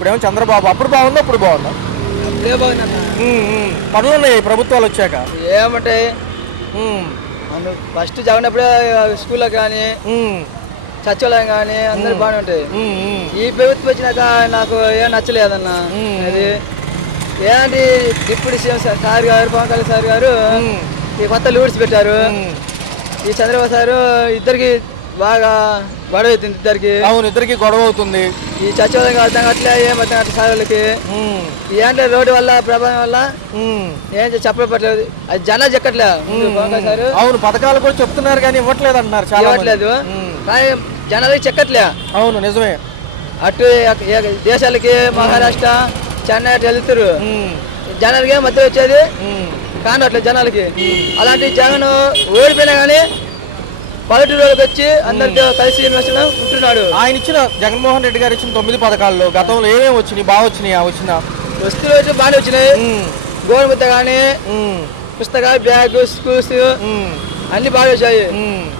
ఇప్పుడేమో చంద్రబాబు. అప్పుడు బాగుందా ఇప్పుడు బాగుందా? పనులు ఉన్నాయి ప్రభుత్వాలు వచ్చాక ఏమంటే ఫస్ట్ జగన్ అప్పుడే స్కూల్లో కానీ సచివాలయం కానీ అందరు బాగానే ఉంటాయి. ఈ ప్రభుత్వం వచ్చినాక నాకు ఏం నచ్చలేదన్న. అది ఏంటి డిప్యూటీ సీఎం సార్ గారు, పవన్ కళ్యాణ్ సార్ గారు ఈ కొత్త లూడ్స్ పెట్టారు. ఈ చంద్రబాబు సారు ఇద్దరికి బాగా గొడవ అవుతుంది. ఇద్దరికి గొడవ అవుతుంది. ఈ సచివాలయం అర్థం కావట్లే, ఏం అర్థం కావట్లేదు సార్ వాళ్ళకి. ఏంటంటే రోడ్డు వల్ల ప్రభావం వల్ల ఏం చెప్పలేదు. అది జనాలు చెక్కట్లేదు. అవును, పథకాలు కూడా చెప్తున్నారు కానీ ఇవ్వట్లేదు అంటున్నారు. ఇవ్వట్లేదు కానీ జనాలకి చెక్కట్లే. అవును నిజమే. అటు దేశాలకి మహారాష్ట్ర, చెన్నై వెళ్తారు. జనాలకి మధ్య వచ్చేది కానీ అట్లా జనాలకి. అలాంటి జగన్ ఓడిపోయినా కానీ పల్లెటూరులోకి వచ్చి అందరితో కలిసి ఉంటున్నాడు. ఆయన ఇచ్చిన జగన్మోహన్ రెడ్డి గారు ఇచ్చిన 9 పథకాల్లో గతంలో ఏమేమి వచ్చినాయి? బాగా వచ్చినాయి. వస్తువులు అయితే బాగానే వచ్చినాయి. గోరుముద్ద కానీ, పుస్తకాలు, బ్యాగ్, స్కూల్స్ అన్ని బాగా వచ్చాయి.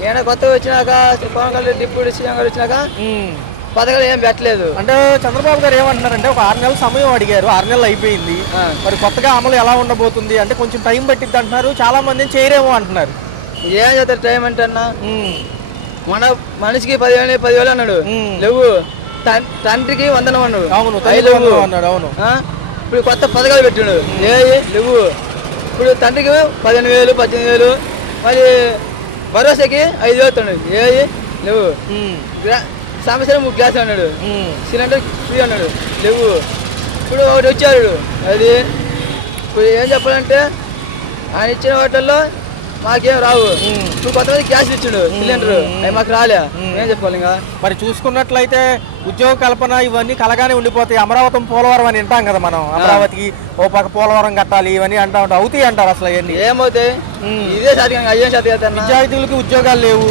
ఏమైనా కొత్తగా వచ్చినాక పవన్ కళ్యాణ్ డిప్యూటీ సీఎం గారు వచ్చినాక పథకాలు ఏం పెట్టలేదు. అంటే చంద్రబాబు గారు ఏమంటున్నారంటే ఒక 6 నెలల సమయం అడిగారు, 6 నెలలు అయిపోయింది, మరి కొత్తగా అమలు ఎలా ఉండబోతుంది అంటే కొంచెం టైం పట్టిద్ది అంటున్నారు. చాలా మంది చేయరేమో అంటున్నారు. ఏం చేస్తారు టైం అంటే అన్న? మన మనిషికి 10,000 అన్నాడు, లేవు. తండ్రికి 100 అన్నాడు, అవును. ఇప్పుడు కొత్త పథకాలు పెట్టాడు, ఏ లేవు. ఇప్పుడు తండ్రికి 15,000, 18,000, మరి భరోసాకి 5,000 ఏ లేవు. సంవత్సరం 3 గ్లాస్ అన్నాడు, సిలిండర్ ఫ్రీ అన్నాడు, లేవు. ఇప్పుడు ఒకటి వచ్చాడు. అది ఇప్పుడు ఏం చెప్పాలంటే ఆయన ఇచ్చిన వాటిల్లో మాకేం రావు. ఇప్పుడు కొంతమంది క్యాష్ ఇచ్చాడు సిలిండర్, అవి మాకు రాలే. ఏం చెప్పాలి ఇంకా? మరి చూసుకున్నట్లయితే ఉద్యోగ కల్పన ఇవన్నీ కలగానే ఉండిపోతాయి. అమరావతి, పోలవరం అని వింటాం కదా మనం. అమరావతికి ఓ పక్క పోలవరం కట్టాలి, ఇవన్నీ అంటా ఉంటాం. అవుతాయి అంటారు అసలు అవన్నీ? ఏమవుతాయి? ఇదే సాధ్యం. అయ్యేం సాధ్యం? విద్యార్థులకి ఉద్యోగాలు లేవు,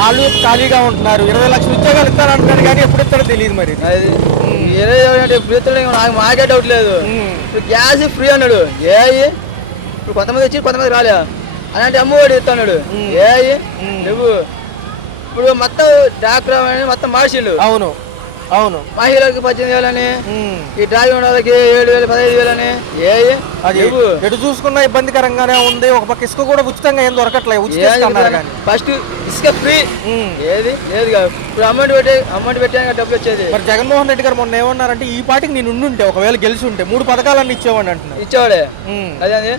వాళ్ళు ఖాళీగా ఉంటున్నారు. 20 లక్షల ఉద్యోగాలు ఇస్తారంటున్నారు కానీ ఎప్పుడు ఇస్తారో తెలియదు. మరి 20 ఎప్పుడు ఇస్తాడు నాకు మాకే డౌట్ లేదు. ఇప్పుడు గ్యాస్ ఫ్రీ అన్నాడు, ఏ ఇప్పుడు కొంతమంది వచ్చి కొంతమంది రాలే. అలాంటి అమ్మఒడి ఇస్తున్నాడు, ఏ నువ్వు. ఇప్పుడు మొత్తం డాక్టర్ మొత్తం మార్చిండు. అవును. మహిళలకు 18,000 అని, ఈ డ్రైవర్ వాళ్ళకి 7,000, 15,000 అని. ఎటు చూసుకున్నా ఇబ్బందికరంగానే ఉంది. ఒక పక్క ఇసుక కూడా ఉచితంగా ఏం దొరకట్లేదు. ఫస్ట్ ఇసుక ఫ్రీ ఏది లేదు కాదు. ఇప్పుడు అమౌంట్ పెట్టాక డబ్బులు వచ్చేది. మరి జగన్మోహన్ రెడ్డి గారు మొన్న ఏమన్నారంటే ఈ పార్టీకి నేను ఉండుంటే ఒకవేళ గెలిచి ఉంటే 3 పథకాలన్నీ ఇచ్చేవాడు అంటున్నారు. ఇచ్చేవాడే. అదే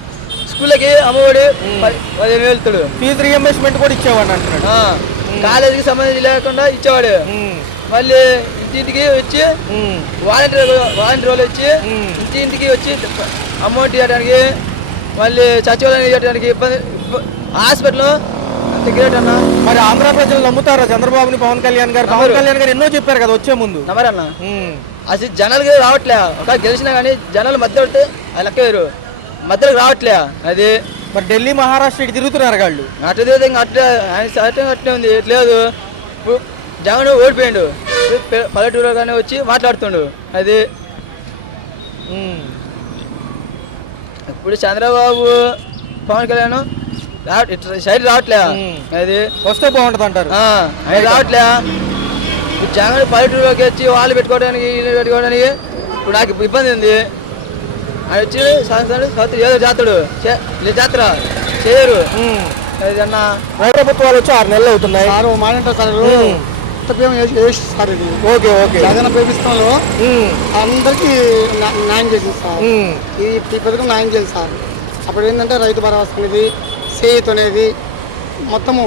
స్కూల్కి అమ్మఒడి 15,000 ఇస్తాడు. ఫీజు రియంబర్స్మెంట్ కూడా ఇచ్చేవాడు అంటున్నాడు. కాలేజీకి సంబంధించి లేకుండా ఇచ్చేవాడు. మళ్ళీ ఇంటింటికి వచ్చి వాలంటీర్ వాళ్ళు వచ్చి ఇంటింటికి వచ్చి అమౌంట్ ఇవ్వడానికి, మళ్ళీ సచివాలయం ఇవ్వడానికి ఇబ్బంది. హాస్పిటల్ గ్రేట్ అన్న. మరి ఆంధ్ర ప్రజలు నమ్ముతారా చంద్రబాబుని, పవన్ కళ్యాణ్ గారు? పవన్ కళ్యాణ్ గారు ఎన్నో చెప్పారు కదా వచ్చే ముందు. నమ్మరన్న. అసలు జనాలకి రావట్లే. ఒక గెలిచినా కానీ జనాలు మధ్య పడితే అది లెక్క వేరు, మధ్యలోకి రావట్లే. అది మరి ఢిల్లీ, మహారాష్ట్ర ఇటు తిరుగుతున్నారు వాళ్ళు. అట్లా అట్లా ఆయన అట్లే ఉంది. లేదు ఇప్పుడు జగన్ ఓడిపోయాడు, పల్లెటూరులో కానీ వచ్చి మాట్లాడుతుండు. అది ఇప్పుడు చంద్రబాబు, పవన్ కళ్యాణ్ సైడ్ రావట్లే. అది వస్తే బాగుంటుంది అంటారు. ఆయన రావట్లే. ఇప్పుడు జగన్ పల్లెటూరులోకి వచ్చి వాళ్ళు పెట్టుకోవడానికి, వీళ్ళు పెట్టుకోవడానికి ఇప్పుడు నాకు ఇబ్బంది ఉంది. ఆయన వచ్చి ఏదో జాతడు జాతర చేయరు. ఏదన్నా ప్రభుత్వాలు వచ్చి 6 నెలలు అవుతున్నాయి. ఓకే జగన్ ప్రభుత్వంలో అందరికీ న్యాయం చేసింది సార్. ఈ పథకం న్యాయం చేసింది సార్. అప్పుడు ఏంటంటే రైతు భరోసా అనేది, చేయూత అనేది, మొత్తము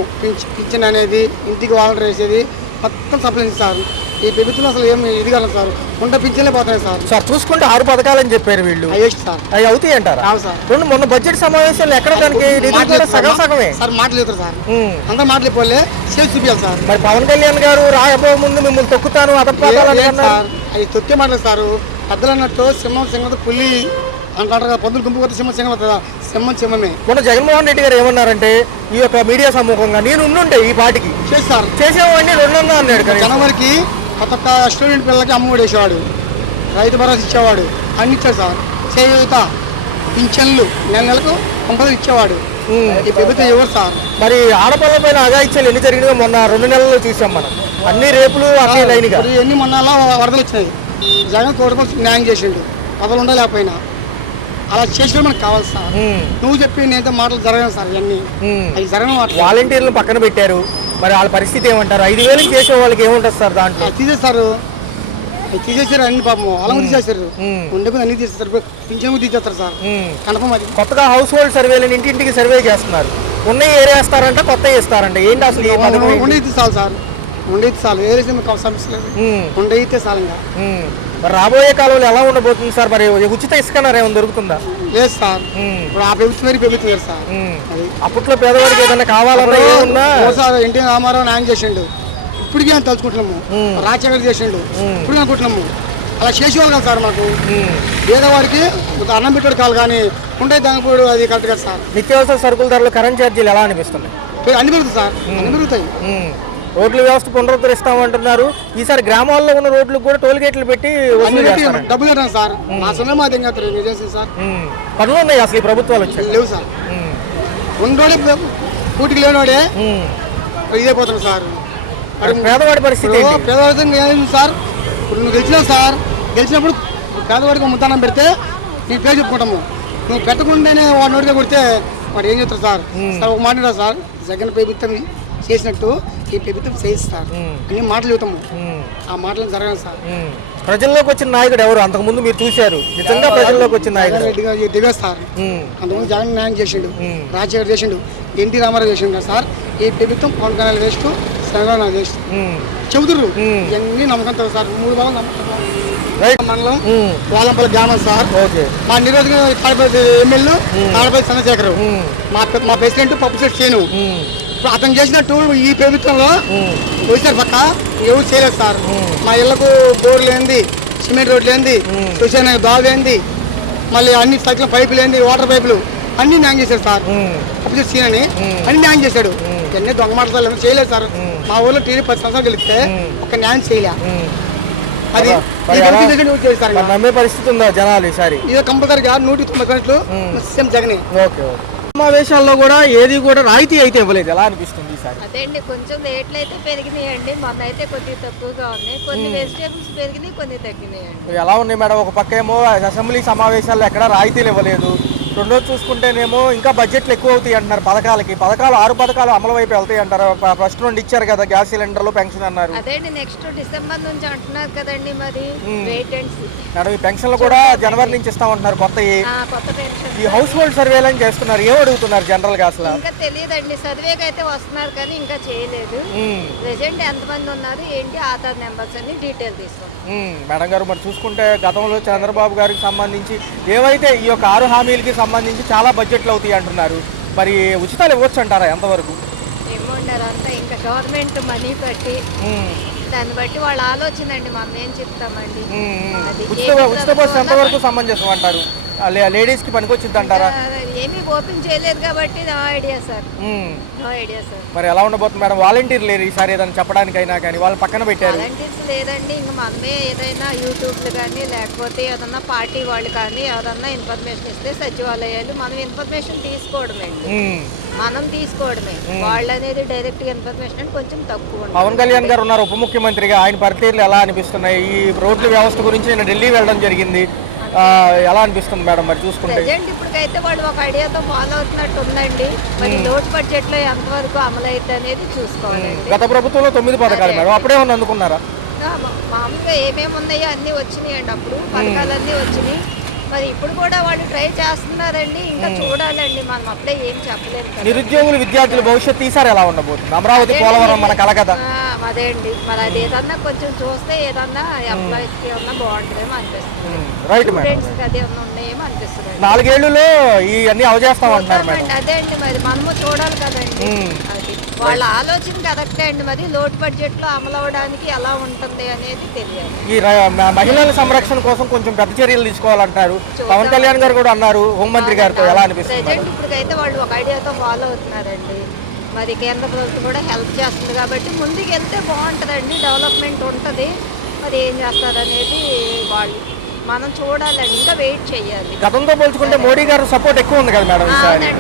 పింఛన్ అనేది, ఇంటికి వాలంటీర్ వేసేది మొత్తం సప్లై సార్. ఈ ప్రభుత్వం అసలు ఏమి ఇది కాదు సార్. ఉండ పింఛన్లే పోతున్నాయి సార్. చూసుకుంటే 6 పథకాలని చెప్పారు వీళ్ళు. సార్ అవి అవుతాయి అంటారా? సార్ మొన్న బడ్జెట్ సమావేశాలు ఎక్కడ దానికి సగమే సార్ మాటలు సార్. అందరూ మాటలు సేల్ చూపించాలి సార్. మరి పవన్ కళ్యాణ్ గారు రాబోయే ముందు మిమ్మల్ని తొక్కుతాను సార్. అవి తొక్కే మాటలు సార్. పెద్దలు అన్నట్టు సింహం పులి అంటారు కదా, పొద్దులు గుంపు కొత్త సింహం అవుతుందా? సింహమే. మొన్న జగన్మోహన్ రెడ్డి గారు ఏమన్నారంటే ఈ యొక్క మీడియా సమూహంగా నేను ఉండుంటే ఈ పార్టీకి చేస్తారు చేసేవాడిని 200 అన్నాడు. జనవరికి కొత్త స్టూడెంట్ పిల్లలకి అమ్మఒడి వేసేవాడు, రైతు భరోసా ఇచ్చేవాడు, అన్ని ఇచ్చాడు సార్. చేయూత, పింఛన్లు నెలకు 50 ఇచ్చేవాడు. ఈ ప్రభుత్వం ఎవరు సార్? మరి ఆడపిల్లల పైన అఘాయిత్యాలు ఎన్ని జరిగినాయో మొన్న 2 నెలల్లో చూసాం మనం. అన్ని రేపులు అన్ని ఎన్ని మొన్న వరదలు వచ్చినాయి. జగన్ కోరుకొని న్యాయం చేసిండు, పదవులు ఉండలేకపోయినా అలా చేసిన మనకు కావాలి సార్. నువ్వు చెప్పి నేనైతే మాటలు జరగను సార్, ఇవన్నీ అవి జరగని మాటలు. వాలంటీర్లు పక్కన పెట్టారు, మరి వాళ్ళ పరిస్థితి ఏమంటారు? 5,000 చేసే వాళ్ళకి ఏముంటుంది సార్ దాంట్లో? తీసేస్తారు, తీసేసారు అన్ని, పాపం వాళ్ళ తీసేస్తారు, ఉండకు అన్ని తీసేస్తారు, పింఛన్ తీసేస్తారు సార్. కన్ఫర్మ్ అది. కొత్తగా హౌస్ హోల్డ్ సర్వేలు ఇంటింటికి సర్వే చేస్తున్నారు. ఉన్నవి ఏరేస్తారంట, కొత్త వేస్తారంట. ఏంటి అసలు ఈ పథకం? ఉండేది చాలు సార్, ఉండేది చాలు, ఏరేసి సమస్య లేదు, ఉండేది చాలు. ఇంకా మరి రాబోయే కాలంలో ఎలా ఉండబోతుంది సార్? మరి ఉచిత ఇసుకన్నారు ఏమైనా దొరుకుతుందా? లేదు సార్, ఇప్పుడు ఆ ప్రభుత్వం వేరు ప్రభుత్వం లేదు సార్. అది అప్పట్లో పేదవాడికి ఏదైనా కావాలన్నా ఏమున్నా సార్ ఎన్టీ రామారావు న్యాయం చేసిండు, ఇప్పటికీ అని తలుచుకుంటున్నాము. రాజశేఖర్ చేసిండు, ఇప్పుడు అనుకుంటున్నాము. అలా చేసేవాళ్ళు కదా సార్. మాకు పేదవాడికి అన్నం పెట్టాడు కాదు, కానీ ఉండే దానికి కూడా అది కరెక్ట్ కదా సార్. నిత్యావసర సరుకుల ధరలు, కరెంట్ ఛార్జీలు ఎలా అనిపిస్తున్నాయి? అన్ని పెరుగుతాయి సార్, అన్ని పెరుగుతాయి. రోడ్ల వ్యవస్థ పునరుద్ధరిస్తామంటున్నారు. ఈసారి గ్రామాల్లో ఉన్న రోడ్లకు కూడా టోల్ గేట్లు పెట్టి డబ్బులు కట్టాను సార్. మా సొంత మా దగ్గర నిజం సార్. పనులు ఉన్నాయి అసలు ఈ ప్రభుత్వాలు వచ్చాయి లేవు సార్. ఉన్నోడే పూటికి లేనివాడే ఇదే పోతున్నాడు సార్. పేదవాడి పరిస్థితి పేదవాడితో ఏం సార్? ఇప్పుడు నువ్వు గెలిచినావు సార్, గెలిచినప్పుడు పేదవాడికి ముద్దానం పెడితే నీ పేరు చెప్పుకుంటాము. నువ్వు పెట్టకుండానే వాడి నోటిగా కొడితే వాడు ఏం చెప్తారు సార్? సార్ ఒక మాట సార్, జగన్ ప్రభుత్వం చేసినట్టు ఈ ప్రభుత్వం చేయిస్తారు అన్ని మాటలు చెబుతాము, ఆ మాటలు జరగదు సార్. ప్రజల్లోకి వచ్చిన నాయకుడు ఎవరు? అంతకు ముందు మీరు చూశారు, నిజంగా ప్రజల్లోకి వచ్చిన నాయకుడు దిగా సార్. అంతకుముందు జగన్ న్యాయం చేసిండు, రాజశేఖర్ చేసిండు, ఎన్టీ రామారావు చేసిండు సార్. ఈ ప్రభుత్వం పవన్ కళ్యాణ్ వేస్ట్, చంద్రబాబు వేస్ట్ చెబుతుర్రు. ఇవన్నీ నమ్మకంతో సార్. 3 భాగాలు నమ్మకం. మండలం పోలంపల్లి గ్రామం సార్. మా నిరోధక తాడపల్లి ఎమ్మెల్యే తాడపల్లి చంద్రశేఖర్, మా ప్రెసిడెంట్ పప్పుశెట్టి శ్రీను. ఇప్పుడు అతను చేసినట్టు ఈ ప్రభుత్వంలో వచ్చారు పక్క ఎవరు చేయలేదు సార్. మా ఇళ్లకు బోర్లు ఏంది, సిమెంట్ రోడ్లు ఏంది, శ్మశాన బావి ఏంది, మళ్ళీ అన్ని సైకిల్ పైపులు ఏంది, వాటర్ పైపులు అన్ని న్యాయం చేశాడు సార్. పప్పుశెట్టి శ్రీను అని అన్ని న్యాయం చేశాడు. ఇవన్నీ దొంగ మాటలు చేయలేదు సార్. మా ఊళ్ళో టీవీ 10 సంవత్సరాలు గెలిస్తే ఒక న్యాయం చేయలే. అది నమ్మే పరిస్థితి ఉందా జనాలు ఈసారి? ఇది కంపల్సరీగా 190% సీఎం జగనే. ఓకే. సమావేశాల్లో కూడా ఏది కూడా రాయితీ అయితే ఇవ్వలేదు. ఎలా అనిపిస్తుంది ఈసారి? అదే అండి, కొంచెం రేట్లు అయితే పెరిగినాయండి. మొన్న అయితే కొద్దిగా తక్కువగా ఉన్నాయి. కొన్ని వెజిటేబుల్స్ పెరిగినాయి, కొన్ని తగ్గినాయండి. ఎలా ఉన్నాయి మేడం? ఒక పక్క ఏమో అసెంబ్లీ సమావేశాల్లో ఎక్కడ రాయితీలు ఇవ్వలేదు, రెండోది చూసుకుంటేనేమో ఇంకా బడ్జెట్లు ఎక్కువ అవుతాయి అంటున్నారు. పథకాలు 6 పథకాలు అమలు వైపు వెళ్తాయి అంటారు. ఫస్ట్ నుండి ఇచ్చారు కదా, గ్యాస్ సిలిండర్లు, పెన్షన్ అన్నారు. అదే అండి, నెక్స్ట్ డిసెంబర్ నుంచి అంటున్నారు కదండి. మరి వెయిట్ అండ్ సీ. మేడం, ఈ పెన్షన్లు కూడా జనవరి నుంచి ఇస్తామంటున్నారు కొత్త పెన్షన్. ఈ హౌస్ హోల్డ్ సర్వేలని చేస్తున్నారు, ఏం అడుగుతున్నారు జనరల్ గా? అసలు ఇంకా తెలియదండి. సర్వేకి అయితే వస్తున్నారు కానీ ఇంకా చేయలేదు. ప్రెసెంట్ ఎంతమంది ఉన్నారు ఏంటి, ఆధార్ నెంబర్స్ అన్ని డీటెయిల్ తీసుకోండి. మేడం గారు, మరి చూసుకుంటే గతంలో చంద్రబాబు గారికి సంబంధించి ఏవైతే ఈ యొక్క 6 హామీలకి సంబంధించి చాలా బడ్జెట్లు అవుతాయి అంటున్నారు. మరి ఉచితాలు ఇవ్వచ్చు అంటారా? ఎంతవరకు ఏమో అంతా ఇంకా గవర్నమెంట్ మనీ బట్టి, దాన్ని బట్టి వాళ్ళ ఆలోచన అండి. మనం ఏం చెప్తామండి. ఉచిత బస్సు ఎంతవరకు సమంజసం అంటారు? లేడీస్ కి పనికొచ్చింది అంటారా? ఏమీ ఓపెన్ చేయలేదు కాబట్టి నో ఐడియా సార్. మరి ఎలా ఉండబోతుంది మేడం? వాలంటీర్ లేరు ఈసారి ఏదైనా చెప్పడానికైనా కానీ, వాళ్ళు పక్కన పెట్టారు. వాలంటీర్స్ లేదండి. ఇంకా మనమే ఏదైనా యూట్యూబ్లు కానీ లేకపోతే ఏదన్నా పార్టీ వాళ్ళు కానీ ఎవరన్నా ఇన్ఫర్మేషన్ ఇస్తే సచివాలయాలు మనం ఇన్ఫర్మేషన్ తీసుకోవడమే, మనం తీసుకోవడమే. వాళ్ళు అనేది డైరెక్ట్ ఇన్ఫర్మేషన్ అంటే కొంచెం తక్కువ. పవన్ కళ్యాణ్ గారు ఉన్నారు ఉప ముఖ్యమంత్రిగా, ఆయన పనితీరులు ఎలా అనిపిస్తున్నాయి? ఈ రోడ్ల వ్యవస్థ గురించి నేను ఢిల్లీ వెళ్ళడం జరిగింది, ఎలా అనిపిస్తుంది మేడం? మరి చూసుకుంటే ఇప్పటికైతే వాళ్ళు ఒక ఐడియాతో ఫాలో అవుతున్నట్టు ఉందండి. మరి లోటు బడ్జెట్ లో ఎంతవరకు అమలు అయితే అనేది చూసుకోవాలండి. గత ప్రభుత్వంలో 9 పథకాలు మేడం, అప్పుడే ఉన్న అందుకున్నారా? మామూలుగా ఏమేమి ఉన్నాయో అన్ని వచ్చినాయండి, అప్పుడు పథకాలన్నీ వచ్చినాయి. మరి ఇప్పుడు కూడా వాళ్ళు ట్రై చేస్తున్నారండి. ఇంకా చూడాలండి, మనం అప్పుడే ఏం చెప్పలేము. నిరుద్యోగులు, విద్యార్థుల భవిష్యత్తు ఈసారి ఎలా ఉండబోతుంది? అమరావతి, పోలవరం మన కల కదా. అదే అండి, మరి అది ఏదన్నా కొంచెం చూస్తే ఏదన్నా ఎంప్లాయీస్ కి ఏమన్నా బాగుంటుందేమో అనిపిస్తుంది. స్టూడెంట్స్ అది ఏమన్నా ఉన్నాయేమో అనిపిస్తుంది. 4 ఏళ్లలో ఈ అన్ని అవజేస్తామంటున్నారు మేడం. అదే అండి, మరి మనము చూడాలి కదండి. అది వాళ్ళ ఆలోచన కరెక్టే అండి. మరి లోటు బడ్జెట్ లో అమలు అవడానికి ఎలా ఉంటుంది అనేది తెలియాలి. ఈ మహిళల సంరక్షణ కోసం కొంచెం పెద్ద చర్యలు తీసుకోవాలంటారు. పవన్ కళ్యాణ్ గారు కూడా అన్నారు హోంమంత్రి గారితో. ఎలా అనిపిస్తుంది? ఇప్పటికైతే వాళ్ళు ఒక ఐడియాతో ఫాలో అవుతున్నారండి. మరి కేంద్ర ప్రభుత్వం కూడా హెల్ప్ చేస్తుంది కాబట్టి ముందుకు వెళ్తే బాగుంటుందండి, డెవలప్మెంట్ ఉంటుంది. మరి ఏం చేస్తారనేది వాళ్ళు మనం చూడాలండి, ఇంకా వెయిట్ చేయాలి. గతంతో పోల్చుకుంటే మోడీ గారు సపోర్ట్ ఎక్కువ ఉంది కదా మేడం ఈసారి.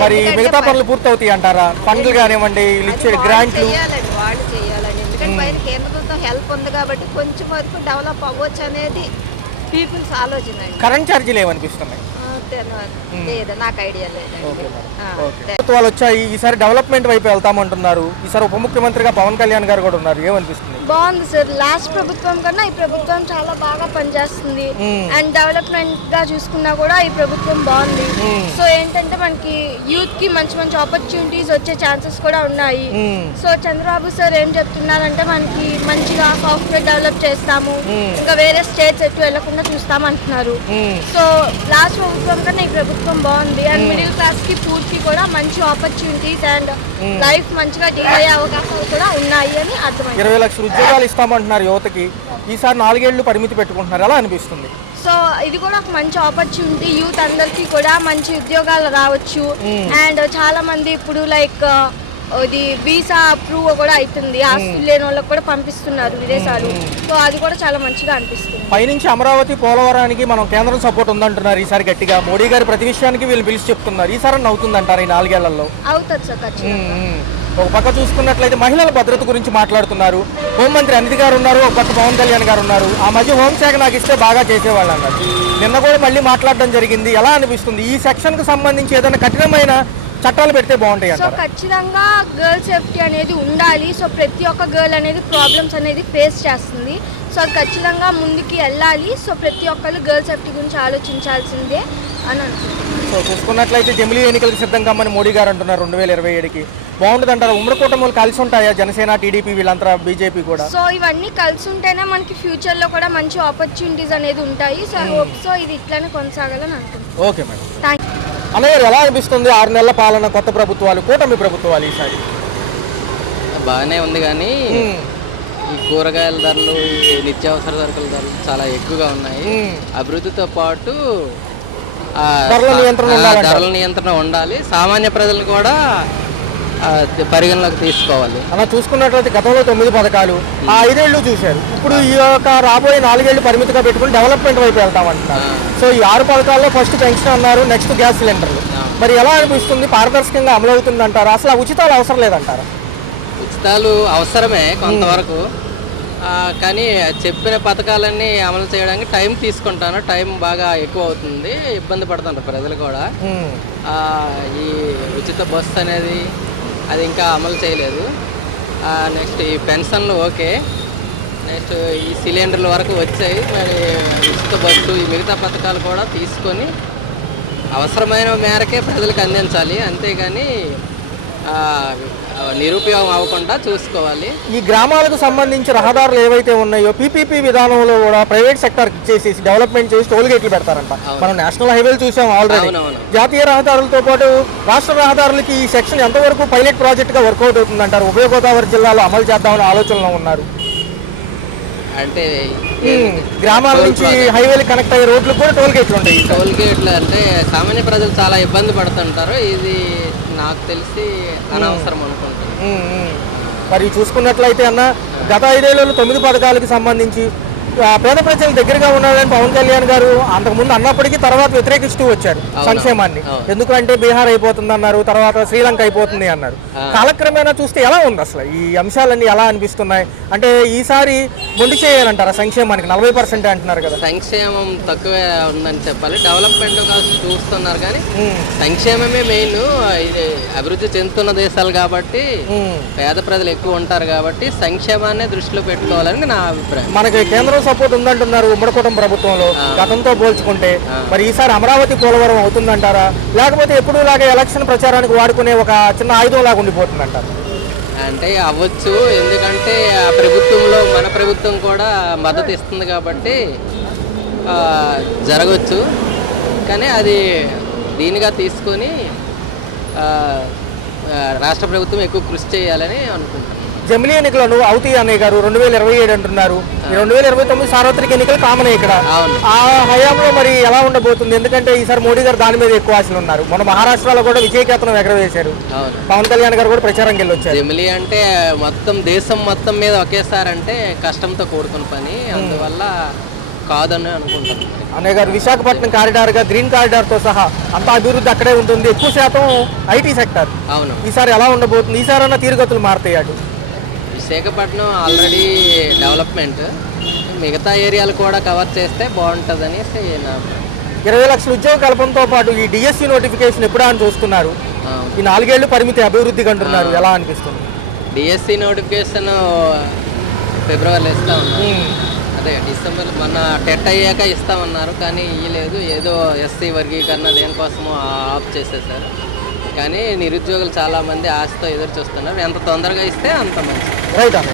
మరి మిగతా పనులు పూర్తి అవుతాయి అంటారా? ఫండ్లు కానివ్వండి, ఇచ్చే గ్రాంట్లు చేయాలండి, వాళ్ళు చేయాలండి. ఎందుకంటే పైన కేంద్ర ప్రభుత్వం హెల్ప్ ఉంది కాబట్టి కొంచెం వరకు డెవలప్ అవ్వచ్చు అనేది పీపుల్స్ ఆలోచన అండి. కరెంట్ ఛార్జీలు ఏమనిపిస్తున్నాయి? లేదు, నాకు ఐడియా లేదు. ప్రభుత్వాలు వచ్చాయి, ఈసారి డెవలప్మెంట్ వైపు వెళ్తామంటున్నారు. ఈసారి ఉప ముఖ్యమంత్రిగా పవన్ కళ్యాణ్ గారు కూడా ఉన్నారు, ఏమనిపిస్తుంది? బాగుంది సార్. లాస్ట్ ప్రభుత్వం కన్నా ఈ ప్రభుత్వం చాలా బాగా పనిచేస్తుంది. అండ్ డెవలప్మెంట్ గా చూసుకున్నా కూడా ఈ ప్రభుత్వం బాగుంది. సో ఏంటంటే మనకి యూత్ కి మంచి మంచి ఆపర్చునిటీస్ వచ్చే ఛాన్సెస్ కూడా ఉన్నాయి. సో చంద్రబాబు సార్ ఏం చెప్తున్నారంటే మనకి మంచిగా సాఫ్ట్వేర్ డెవలప్ చేస్తాము, ఇంకా వేరే స్టేట్స్ ఎటు వెళ్లకుండా చూస్తాము అంటున్నారు. సో లాస్ట్ ప్రభుత్వం కన్నా ఈ ప్రభుత్వం బాగుంది. అండ్ మిడిల్ క్లాస్ కి పూర్తి కూడా మంచి ఆపర్చునిటీస్ అండ్ లైఫ్ మంచిగా డీల్ అయ్యే అవకాశాలు కూడా ఉన్నాయి అని అర్థమైంది. 20 లక్షల ఉద్యోగాలు ఇస్తామంటున్నారు యువతకి, ఈసారి 4 ఏళ్ళు పరిమితి పెట్టుకుంటున్నారు, ఎలా అనిపిస్తుంది? సో ఇది కూడా ఒక మంచి ఆపర్చునిటీ, యూత్ అందరికీ కూడా మంచి ఉద్యోగాలు రావచ్చు. అండ్ చాలా మంది ఇప్పుడు లైక్ ఇది వీసా అప్రూవ్ కూడా అవుతుంది, ఆస్తులు లేని వాళ్ళకి కూడా పంపిస్తున్నారు విదేశాలు. సో అది కూడా చాలా మంచిగా అనిపిస్తుంది. పైనుంచి అమరావతి పోలవరానికి మనం కేంద్రం సపోర్ట్ ఉందంటున్నారు ఈసారి గట్టిగా. మోడీ గారి ప్రతి విషయానికి వీళ్ళు పిలిచి చెప్తున్నారు, ఈసారి అవుతుందంటారు ఈ 4 ఏళ్లలో? అవుతుంది సార్ ఖచ్చితంగా. ఒక పక్క చూసుకున్నట్లయితే మహిళల భద్రత గురించి మాట్లాడుతున్నారు. హోంమంత్రి అనిత గారు ఉన్నారు, ఒక పక్క పవన్ కళ్యాణ్ గారు ఉన్నారు. ఆ మధ్య హోంశాఖ నాకు ఇస్తే బాగా చేసేవాళ్ళు అన్నారు. నిన్న కూడా మళ్ళీ మాట్లాడడం జరిగింది, ఎలా అనిపిస్తుంది? ఈ సెక్షన్కు సంబంధించి ఏదైనా కఠినమైన చట్టాలు పెడితే బాగుంటాయి సో అంటారా? ఖచ్చితంగా గర్ల్ సేఫ్టీ అనేది ఉండాలి. సో ప్రతి ఒక్క గర్ల్ అనేది ప్రాబ్లమ్స్ అనేది ఫేస్ చేస్తుంది. సో అది ఖచ్చితంగా ముందుకి వెళ్ళాలి. సో ప్రతి ఒక్కరు గర్ల్ సేఫ్టీ గురించి ఆలోచించాల్సిందే అని అనుకుంటున్నాను. సో చూసుకున్నట్లయితే జమిలీ ఎన్నికలకు సిద్ధం కమ్మని మోడీ గారు అంటున్నారు 2027కి. బాగుంటుంది అంటారా? ఉమ్మడి కూటములు కలిసి ఉంటాయా? జనసేన, టీడీపీ వీళ్ళంతా, బీజేపీ కూడా. సో ఇవన్నీ కలిసి ఉంటేనే మనకి ఫ్యూచర్లో కూడా మంచి ఆపర్చునిటీస్ అనేది ఉంటాయి. సో సో ఇది ఇట్లానే కొనసాగాలని అనుకుంటున్నాను. Okay madam, thank you. అన్నయ్య ఎలా అనిపిస్తుంది 6 నెలల పాలన, కొత్త ప్రభుత్వాలు, కూటమి ప్రభుత్వాలు ఈసారి? బాగానే ఉంది కానీ ఈ కూరగాయల ధరలు, ఈ నిత్యావసర సరుకుల ధరలు చాలా ఎక్కువగా ఉన్నాయి. అభివృద్ధితో పాటు ధరల నియంత్రణ ఉండాలి. సామాన్య ప్రజలు కూడా పరిగణలోకి తీసుకోవాలి. అలా చూసుకున్నట్లయితే గతంలో 9 పథకాలు, ఆ 5 ఏళ్ళు చూశారు. ఇప్పుడు ఈ యొక్క రాబోయే 4 ఏళ్ళు పరిమితిగా పెట్టుకుని డెవలప్మెంట్ వైపు వెళ్తామంటున్నారు. సో ఈ 6 పథకాల్లో ఫస్ట్ పెన్షన్ అన్నారు, నెక్స్ట్ గ్యాస్ సిలిండర్లు. మరి ఎలా అనిపిస్తుంది? పారదర్శకంగా అమలు అవుతుంది అంటారా? అసలు ఆ ఉచితాలు అవసరం లేదంటారా? ఉచితాలు అవసరమే కొంతవరకు, కానీ చెప్పిన పథకాలన్నీ అమలు చేయడానికి టైం తీసుకుంటాను. టైం బాగా ఎక్కువ అవుతుంది, ఇబ్బంది పడుతుంటారు ప్రజలు కూడా. ఈ ఉచిత బస్సు అనేది అది ఇంకా అమలు చేయలేదు. నెక్స్ట్ ఈ పెన్షన్లు ఓకే, నెక్స్ట్ ఈ సిలిండర్ల వరకు వచ్చాయి. మరి ఉచిత బస్సు, ఈ మిగతా పథకాలు కూడా తీసుకొని అవసరమైన మేరకే ప్రజలకు అందించాలి, అంతేగాని నిరుపయోగం అవ్వకుండా చూసుకోవాలి. ఈ గ్రామాలకు సంబంధించి రహదారులు ఏవైతే ఉన్నాయో పీపీపీ విధానంలో కూడా ప్రైవేట్ సెక్టర్ చేసేసి డెవలప్మెంట్ చేసి టోల్ గేట్లు పెడతారంట. మనం నేషనల్ హైవేలు చూసాం ఆల్రెడీ. జాతీయ రహదారులతో పాటు రాష్ట్ర రహదారులకి ఈ సెక్షన్ ఎంతవరకు పైలట్ ప్రాజెక్ట్ గా వర్కౌట్ అవుతుందంటారు? ఉభయ గోదావరి జిల్లాలో అమలు చేద్దామని ఆలోచనలో ఉన్నారు. అంటే గ్రామాల నుంచి హైవేలు కనెక్ట్ అయ్యే రోడ్లు కూడా టోల్ గేట్లు ఉంటాయి. టోల్ గేట్లు అంటే సామాన్య ప్రజలు చాలా ఇబ్బంది పడుతుంటారు. ఇది నాకు తెలిసి అనవసరం అనుకుంటున్నాను. మరి చూసుకున్నట్లయితే అన్న, గత 5 ఏళ్లలో 9 పథకాలకు సంబంధించి పేద ప్రజల దగ్గరగా ఉన్నాడని పవన్ కళ్యాణ్ గారు అంతకుముందు అన్నప్పటికీ తర్వాత వ్యతిరేకిస్తూ వచ్చారు సంక్షేమాన్ని. ఎందుకంటే బీహార్ అయిపోతుంది అన్నారు, తర్వాత శ్రీలంక అయిపోతుంది అన్నారు. కాలక్రమేణా చూస్తే ఎలా ఉంది అసలు ఈ అంశాలన్నీ ఎలా అనిపిస్తున్నాయి? అంటే ఈసారి మొండి చేయాలంటారా సంక్షేమానికి? 40% అంటున్నారు కదా. సంక్షేమం తక్కువే ఉందని చెప్పాలి. డెవలప్మెంట్ చూస్తున్నారు కానీ సంక్షేమమే మెయిన్. ఇది అభివృద్ధి చెందుతున్న దేశాలు కాబట్టి పేద ప్రజలు ఎక్కువ ఉంటారు కాబట్టి సంక్షేమాన్ని దృష్టిలో పెట్టుకోవాలని నా అభిప్రాయం. మనకి కేంద్రం సపోర్ట్ ఉందంటున్నారు ఉమ్మడి కుటుంబ ప్రభుత్వంలో గతంతో పోల్చుకుంటే. మరి ఈసారి అమరావతి పోలవరం అవుతుందంటారా, లేకపోతే ఎప్పుడు లాగా ఎలక్షన్ ప్రచారానికి వాడుకునే ఒక చిన్న ఆయుధం లాగా ఉండిపోతుందంటారు? అంటే అవ్వచ్చు, ఎందుకంటే ఆ ప్రభుత్వంలో మన ప్రభుత్వం కూడా మద్దతు ఇస్తుంది కాబట్టి జరగవచ్చు. కానీ అది దీనిగా తీసుకొని రాష్ట్ర ప్రభుత్వం ఎక్కువ కృషి చేయాలని అనుకుంటున్నాను. జమిలీ ఎన్నికలను అవుతాయి అన్నయ్య గారు 2027 అంటున్నారు. 2029 సార్వత్రిక ఎన్నికలు కామన్ ఇక్కడ. ఆ హయాంలో మరి ఎలా ఉండబోతుంది? ఎందుకంటే ఈసారి మోడీ గారు దాని మీద ఎక్కువ ఆశలు ఉన్నారు. మన మహారాష్ట్రలో కూడా విజయకేతనం ఎగరవేశారు. పవన్ కళ్యాణ్ గారు కూడా ప్రచారం వెళ్ళొచ్చారు. జమిలీ అంటే మొత్తం దేశం మొత్తం మీద ఒకేసారి అంటే కష్టంతో కూడుకున్న పని, అందువల్ల కాదని అనుకుంటాను. అన్నయ్య గారు విశాఖపట్నం కారిడార్గా గ్రీన్ కారిడార్తో సహా అంత అభివృద్ధి అక్కడే ఉంటుంది. ఎక్కువ శాతం ఐటీ సెక్టర్. అవును. ఈసారి ఎలా ఉండబోతుంది? ఈసారి అన్న తీరుగతులు మారుతాయి అటు విశాఖపట్నం ఆల్రెడీ డెవలప్మెంట్, మిగతా ఏరియాలు కూడా కవర్ చేస్తే బాగుంటుంది అనేసి నా 20 లక్షల ఉద్యోగ కల్పనతో పాటు ఈ డిఎస్సి నోటిఫికేషన్ ఎప్పుడా అని చూస్తున్నారు. ఈ 4 ఏళ్ళు పరిమితి అభివృద్ధికి అంటున్నారు, ఎలా అనిపిస్తుంది? డిఎస్సి నోటిఫికేషన్ ఫిబ్రవరిలో ఇస్తా ఉన్నారు. అదే డిసెంబర్ మొన్న టెట్ అయ్యాక ఇస్తామన్నారు, కానీ ఇవ్వలేదు. ఏదో ఎస్సీ వర్గీకరణ దేనికోసమో ఆఫ్ చేసేసారు. కానీ నిరుద్యోగులు చాలామంది ఆశతో ఎదురు చూస్తున్నారు. ఎంత తొందరగా ఇస్తే అంత మంచిది. రైట్.